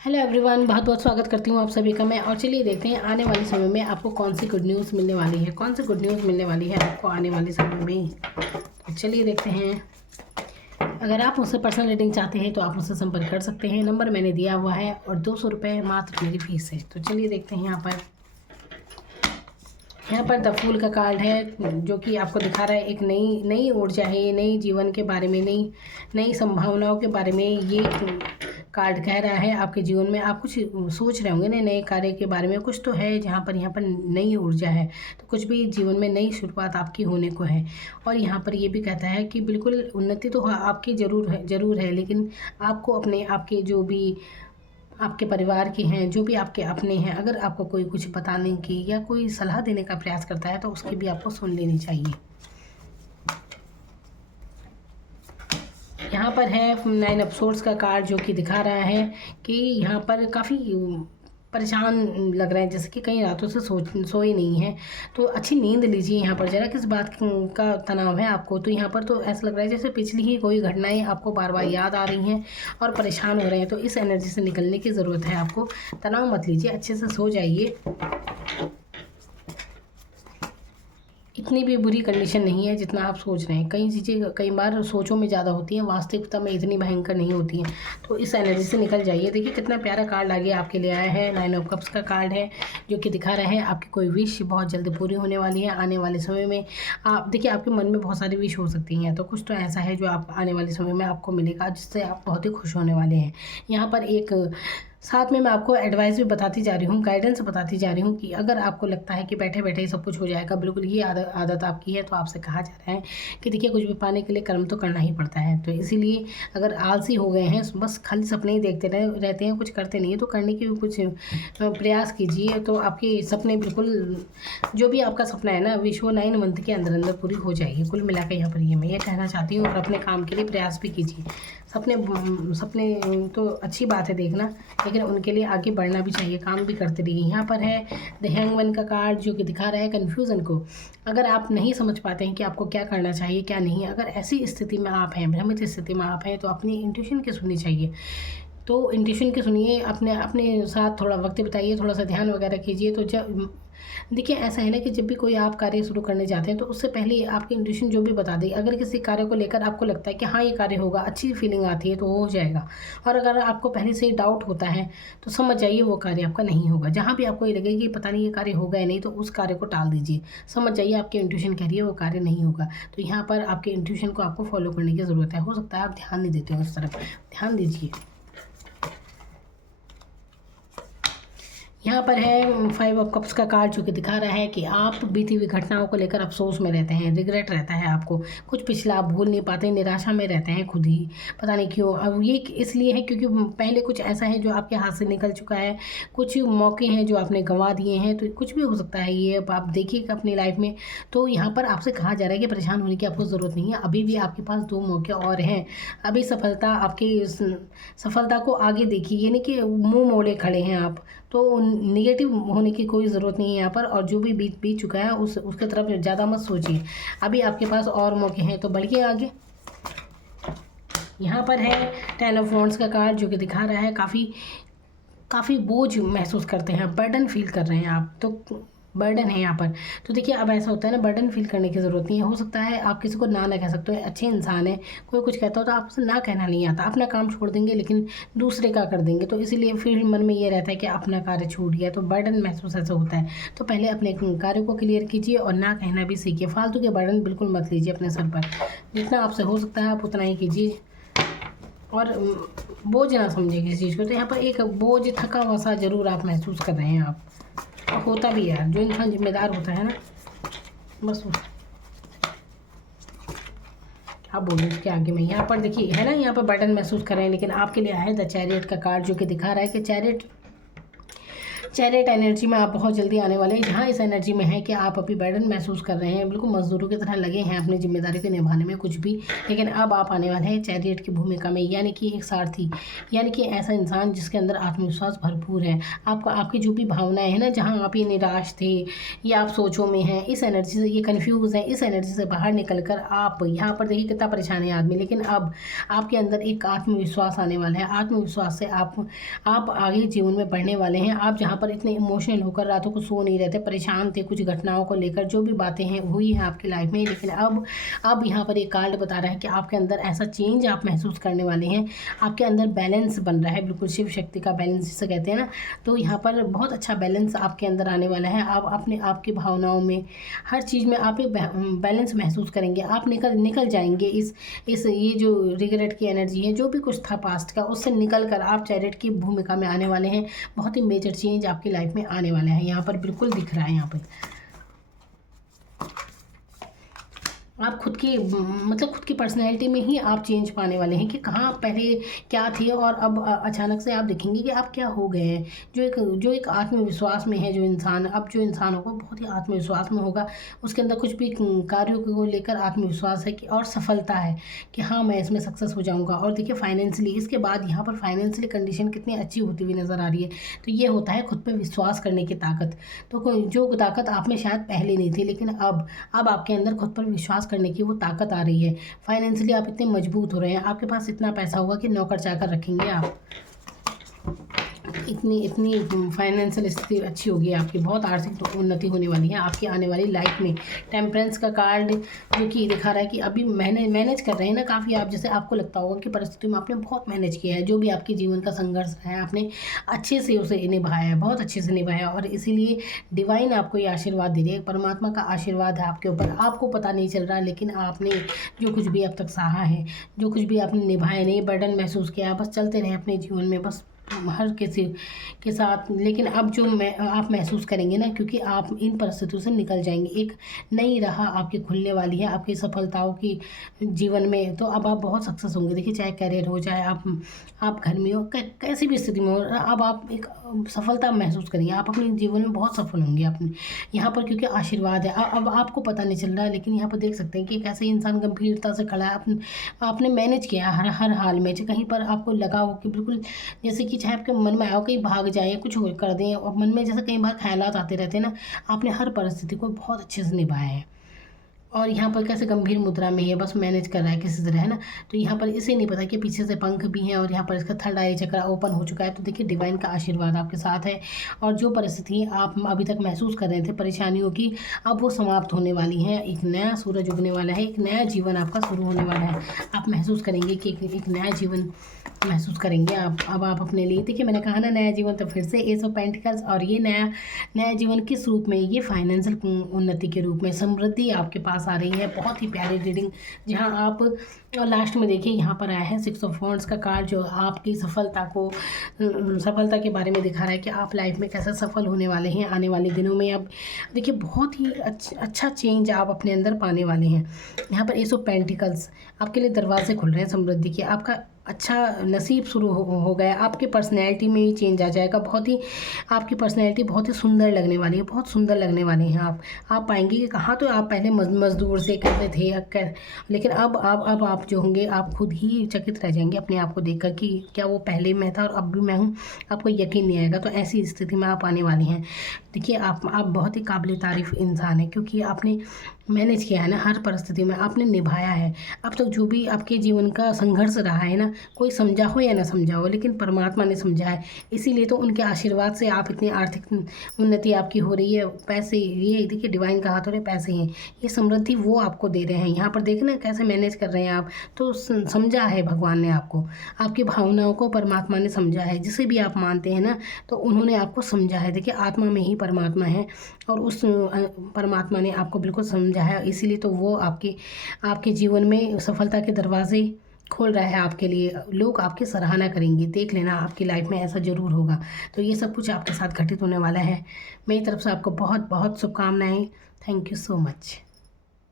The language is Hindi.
हेलो एवरीवन, बहुत बहुत स्वागत करती हूँ आप सभी का मैं। और चलिए देखते हैं आने वाले समय में आपको कौन सी गुड न्यूज़ मिलने वाली है। कौन सी गुड न्यूज़ मिलने वाली है आपको आने वाले समय में, तो चलिए देखते हैं। अगर आप मुझसे पर्सनल रीडिंग चाहते हैं तो आप मुझसे संपर्क कर सकते हैं। नंबर मैंने दिया हुआ है और 200 रुपये मात्र मेरी फीस है। तो चलिए देखते हैं। यहाँ पर द फूल का कार्ड है जो कि आपको दिखा रहा है एक नई नई ऊर्जा है, ये नई जीवन के बारे में, नई नई संभावनाओं के बारे में ये कार्ड कह रहा है। आपके जीवन में आप कुछ सोच रहे होंगे, नए नए कार्य के बारे में कुछ तो है जहाँ पर यहाँ पर नई ऊर्जा है। तो कुछ भी जीवन में नई शुरुआत आपकी होने को है। और यहाँ पर ये भी कहता है कि बिल्कुल उन्नति तो आपकी ज़रूर है, लेकिन आपको अपने आपके जो भी आपके परिवार के हैं, जो भी आपके अपने हैं, अगर आपको कोई कुछ बताने की या कोई सलाह देने का प्रयास करता है तो उसकी भी आपको सुन लेनी चाहिए। यहाँ पर है 9 ऑफ सोर्ड्स का कार्ड जो कि दिखा रहा है कि यहाँ पर काफ़ी परेशान लग रहे हैं, जैसे कि कई रातों से सोए नहीं हैं। तो अच्छी नींद लीजिए। यहाँ पर ज़रा किस बात का तनाव है आपको, तो यहाँ पर तो ऐसा लग रहा है जैसे पिछली ही कोई घटनाएं आपको बार बार याद आ रही हैं और परेशान हो रहे हैं। तो इस एनर्जी से निकलने की ज़रूरत है आपको। तनाव मत लीजिए, अच्छे से सो जाइए। इतनी भी बुरी कंडीशन नहीं है जितना आप सोच रहे हैं। कई चीज़ें कई बार सोचों में ज़्यादा होती हैं, वास्तविकता में इतनी भयंकर नहीं होती हैं। तो इस एनर्जी से निकल जाइए। देखिए कितना प्यारा कार्ड आगे आपके लिए आया है। 9 ऑफ कप्स का कार्ड है जो कि दिखा रहा है आपकी कोई विश बहुत जल्द पूरी होने वाली है आने वाले समय में। आप देखिए आपके मन में बहुत सारी विश हो सकती हैं, तो कुछ तो ऐसा है जो आप आने वाले समय में आपको मिलेगा जिससे आप बहुत ही खुश होने वाले हैं। यहाँ पर एक साथ में मैं आपको एडवाइस भी बताती जा रही हूँ, गाइडेंस बताती जा रही हूँ कि अगर आपको लगता है कि बैठे बैठे ही सब कुछ हो जाएगा, बिल्कुल ये आदत आपकी है, तो आपसे कहा जा रहा है कि देखिए कुछ भी पाने के लिए कर्म तो करना ही पड़ता है। तो इसीलिए अगर आलसी हो गए हैं, बस खाली सपने ही देखते रहते हैं, कुछ करते नहीं है, तो करने की भी कुछ प्रयास कीजिए। तो आपके सपने बिल्कुल, जो भी आपका सपना है ना, विश वो 9 मंथ के अंदर अंदर पूरी हो जाएगी। कुल मिलाकर यहाँ पर ये मैं ये कहना चाहती हूँ। और अपने काम के लिए प्रयास भी कीजिए। सपने सपने तो अच्छी बात है देखना, लेकिन उनके लिए आगे बढ़ना भी चाहिए, काम भी करते रहिए। यहाँ पर है द हैंगमैन का कार्ड जो कि दिखा रहा है कन्फ्यूज़न को। अगर आप नहीं समझ पाते हैं कि आपको क्या करना चाहिए क्या नहीं, अगर ऐसी स्थिति में आप हैं, भ्रमित स्थिति में आप हैं, तो अपनी इंट्यूशन की सुननी चाहिए। तो इंट्यूशन की सुनिए, अपने अपने साथ थोड़ा वक्त बिताइए, थोड़ा सा ध्यान वगैरह कीजिए। तो जब देखिए ऐसा है ना कि जब भी कोई आप कार्य शुरू करने जाते हैं तो उससे पहले आपकी इंट्यूशन जो भी बता दे। अगर किसी कार्य को लेकर आपको लगता है कि हाँ ये कार्य होगा, अच्छी फीलिंग आती है, तो वो हो जाएगा। और अगर आपको पहले से ही डाउट होता है तो समझ जाइए वो कार्य आपका नहीं होगा। जहाँ भी आपको ये लगे कि पता नहीं ये कार्य होगा या नहीं, तो उस कार्य को टाल दीजिए। समझ जाइए आपकी इंट्यूशन कह रही है वो कार्य नहीं होगा। तो यहाँ पर आपके इंट्यूशन को आपको फॉलो करने की ज़रूरत है। हो सकता है आप ध्यान नहीं देते हो उस तरफ, ध्यान दीजिए। यहाँ पर है 5 ऑफ कप्स का कार्ड जो कि दिखा रहा है कि आप बीती हुई घटनाओं को लेकर अफसोस में रहते हैं, रिग्रेट रहता है आपको। कुछ पिछला आप भूल नहीं पाते, निराशा में रहते हैं खुद ही, पता नहीं क्यों। अब ये इसलिए है क्योंकि पहले कुछ ऐसा है जो आपके हाथ से निकल चुका है, कुछ मौके हैं जो आपने गंवा दिए हैं। तो कुछ भी हो सकता है ये, अब आप देखिएगा अपनी लाइफ में। तो यहाँ पर आपसे कहा जा रहा है कि परेशान होने की आपको ज़रूरत नहीं है। अभी भी आपके पास 2 मौके और हैं। अभी सफलता को आगे देखिए, ये नहीं कि मुँह मोड़े खड़े हैं आप। तो निगेटिव होने की कोई ज़रूरत नहीं है यहाँ पर। और जो भी बीत चुका है उसके तरफ ज़्यादा मत सोचिए। अभी आपके पास और मौके हैं, तो बढ़िए आगे। यहाँ पर है 10 ऑफ वॉन्ड्स का कार्ड जो कि दिखा रहा है काफ़ी बोझ महसूस करते हैं, बर्डन फील कर रहे हैं आप। तो बर्डन है यहाँ पर। तो देखिए अब ऐसा होता है ना, बर्डन फील करने की ज़रूरत नहीं है। हो सकता है आप किसी को ना कह सकते हो, अच्छे इंसान है, कोई कुछ कहता हो तो आपसे ना कहना नहीं आता, अपना काम छोड़ देंगे लेकिन दूसरे का कर देंगे। तो इसीलिए फिर मन में ये रहता है कि अपना कार्य छूट गया, तो बर्डन महसूस ऐसा होता है। तो पहले अपने कार्य को क्लियर कीजिए और ना कहना भी सीखिए। फालतू के बर्डन बिल्कुल मत लीजिए अपने सर पर। जितना आपसे हो सकता है आप उतना ही कीजिए और बोझ ना समझिए किसी चीज़ को। तो यहाँ पर एक बोझ, थका हुआ सा ज़रूर आप महसूस कर रहे हैं आप। होता भी है, जो इंसान जिम्मेदार होता है ना, बस आप बोलिए उसके आगे में। यहाँ पर देखिए है ना, यहाँ पर बर्डन महसूस कर रहे हैं, लेकिन आपके लिए है द चैरियट का कार्ड जो कि दिखा रहा है कि चैरियट एनर्जी में आप बहुत जल्दी आने वाले हैं, जहाँ इस एनर्जी में है कि आप अभी बर्डन महसूस कर रहे हैं, बिल्कुल मजदूरों की तरह लगे हैं अपनी जिम्मेदारी को निभाने में कुछ भी, लेकिन अब आप आने वाले हैं चैरियट की भूमिका में, यानी कि एक सारथी, यानी कि ऐसा इंसान जिसके अंदर आत्मविश्वास भरपूर है। आपको आपकी जो भी भावनाएं हैं ना, जहाँ आप ये निराश थे या आप सोचों में हैं, इस एनर्जी से ये कन्फ्यूज़ हैं, इस एनर्जी से बाहर निकल कर आप यहाँ पर देखिए कितना परेशान है आदमी, लेकिन अब आपके अंदर एक आत्मविश्वास आने वाला है। आत्मविश्वास से आप आगे जीवन में बढ़ने वाले हैं। आप जहाँ पर इतने इमोशनल होकर रातों को सो नहीं रहते, परेशान थे कुछ घटनाओं को लेकर, जो भी बातें हैं हुई हैं आपकी लाइफ में, लेकिन अब यहाँ पर एक कार्ड बता रहा है कि आपके अंदर ऐसा चेंज आप महसूस करने वाले हैं। आपके अंदर बैलेंस बन रहा है, बिल्कुल शिव शक्ति का बैलेंस जिसे कहते हैं ना, तो यहाँ पर बहुत अच्छा बैलेंस आपके अंदर आने वाला है। आप अपने आपकी भावनाओं में, हर चीज़ में आप एक बैलेंस महसूस करेंगे। आप निकल जाएंगे इस ये जो रिग्रेट की एनर्जी है, जो भी कुछ था पास्ट का, उससे निकल कर आप चैरियट की भूमिका में आने वाले हैं। बहुत ही मेजर चेंज आपकी लाइफ में आने वाला है, यहाँ पर बिल्कुल दिख रहा है। यहाँ पर आप खुद की पर्सनैलिटी में ही आप चेंज पाने वाले हैं कि कहाँ पहले क्या थे और अब अचानक से आप देखेंगे कि आप क्या हो गए हैं। जो एक आत्मविश्वास में है जो इंसान, अब जो इंसान होगा बहुत ही आत्मविश्वास में होगा, उसके अंदर कुछ भी कार्यों को लेकर आत्मविश्वास है कि और सफलता है कि हाँ मैं इसमें सक्सेस हो जाऊँगा। और देखिए फाइनेंशियली, इसके बाद यहाँ पर फाइनेंशियली कंडीशन कितनी अच्छी होती हुई नज़र आ रही है। तो ये होता है खुद पर विश्वास करने की ताकत। तो जो ताकत आप में शायद पहले नहीं थी, लेकिन अब आपके अंदर खुद पर विश्वास करने की वो ताकत आ रही है। फाइनेंशियली आप इतने मजबूत हो रहे हैं, आपके पास इतना पैसा होगा कि नौकर चाकर रखेंगे आप। इतनी फाइनेंशियल स्थिति अच्छी होगी आपकी, बहुत आर्थिक उन्नति होने वाली है आपकी आने वाली लाइफ में। टेम्परेंस का कार्ड जो कि दिखा रहा है कि अभी मैनेज कर रहे हैं ना काफ़ी आप, जैसे आपको लगता होगा कि परिस्थिति में आपने बहुत मैनेज किया है, जो भी आपके जीवन का संघर्ष रहा है आपने अच्छे से उसे निभाया है, बहुत अच्छे से निभाया, और इसीलिए डिवाइन आपको ये आशीर्वाद दे रही है। परमात्मा का आशीर्वाद है आपके ऊपर, आपको पता नहीं चल रहा, लेकिन आपने जो कुछ भी अब तक सहा है, जो कुछ भी आपने निभाया नहीं, बर्डन महसूस किया, बस चलते रहे अपने जीवन में, बस हर किसी के साथ। लेकिन अब जो आप महसूस करेंगे ना, क्योंकि आप इन परिस्थितियों से निकल जाएंगे, एक नई राह आपकी खुलने वाली है आपकी सफलताओं की जीवन में। तो अब आप बहुत सक्सेस होंगे। देखिए चाहे करियर हो, चाहे आप घर में हो, कैसी भी स्थिति में हो, अब आप एक सफलता महसूस करेंगे, आप अपने जीवन में बहुत सफल होंगे अपने यहाँ पर, क्योंकि आशीर्वाद है। अब आपको पता नहीं चल रहा है, लेकिन यहाँ पर देख सकते हैं कि कैसे इंसान गंभीरता से खड़ा है, आपने मैनेज किया हर हाल में। कहीं पर आपको लगा हो कि बिल्कुल जैसे कि चाहे आपके मन में आओ कहीं भाग जाए, कुछ कर दें, और मन में जैसे कई बार ख्यालात आते रहते हैं ना, आपने हर परिस्थिति को बहुत अच्छे से निभाया है। और यहाँ पर कैसे गंभीर मुद्रा में है, बस मैनेज कर रहा है किसी तरह, है ना। तो यहाँ पर इसे नहीं पता कि पीछे से पंख भी हैं, और यहाँ पर इसका थर्ड आई चक्र ओपन हो चुका है। तो देखिए डिवाइन का आशीर्वाद आपके साथ है, और जो परिस्थिति आप अभी तक महसूस कर रहे थे परेशानियों की, अब वो समाप्त होने वाली हैं। एक नया सूरज उगने वाला है, एक नया जीवन आपका शुरू होने वाला है। आप महसूस करेंगे कि एक नया जीवन महसूस करेंगे आप। अब आप अपने लिए, देखिए मैंने कहा ना नया जीवन, तो फिर से एस ऑफ पेंटिकल्स, और ये नया जीवन किस रूप में, ये फाइनेंशियल उन्नति के रूप में, समृद्धि आपके पास आ रही है। बहुत ही प्यारी रीडिंग, जहां आप लास्ट में देखिए यहाँ पर आया है 6 ऑफ वॉन्ड्स का कार्ड, जो आपकी सफलता के बारे में दिखा रहा है कि आप लाइफ में कैसे सफल होने वाले हैं आने वाले दिनों में। अब देखिए बहुत ही अच्छा चेंज आप अपने अंदर पाने वाले हैं। यहाँ पर एस ऑफ पेंटिकल्स, आपके लिए दरवाजे खुल रहे हैं समृद्धि के, आपका अच्छा नसीब शुरू हो गया। आपकी पर्सनैलिटी में भी चेंज आ जाएगा, आपकी पर्सनैलिटी बहुत ही सुंदर लगने वाली है, बहुत सुंदर लगने वाले हैं आप पाएंगे कि कहाँ तो आप पहले मजदूर से करते थे, लेकिन अब आप जो होंगे आप खुद ही चकित रह जाएंगे अपने आप को देखकर कि क्या वो पहले मैं था और अब भी मैं हूँ, आपको यकीन नहीं आएगा। तो ऐसी स्थिति में आप आने वाली हैं। देखिए आप बहुत ही काबिल तारीफ़ इंसान है, क्योंकि आपने मैनेज किया है ना, हर परिस्थिति में आपने निभाया है। अब तक जो भी आपके जीवन का संघर्ष रहा है ना, कोई समझा हो या ना समझा हो, लेकिन परमात्मा ने समझा है, इसीलिए तो उनके आशीर्वाद से आप इतनी आर्थिक उन्नति आपकी हो रही है। पैसे, ये देखिए डिवाइन का हाथ हो रहे पैसे हैं, ये समृद्धि वो आपको दे रहे हैं। यहाँ पर देखना कैसे मैनेज कर रहे हैं आप, तो समझा है भगवान ने आपको, आपकी भावनाओं को परमात्मा ने समझा है। जिसे भी आप मानते हैं ना, तो उन्होंने आपको समझा है। देखिए आत्मा में ही परमात्मा है, और उस परमात्मा ने आपको बिल्कुल समझा है, इसीलिए तो वो आपके जीवन में सफलता के दरवाजे खोल रहा है आपके लिए। लोग आपकी सराहना करेंगे, देख लेना आपकी लाइफ में ऐसा ज़रूर होगा। तो ये सब कुछ आपके साथ घटित होने वाला है। मेरी तरफ से आपको बहुत बहुत शुभकामनाएं। Thank you so much.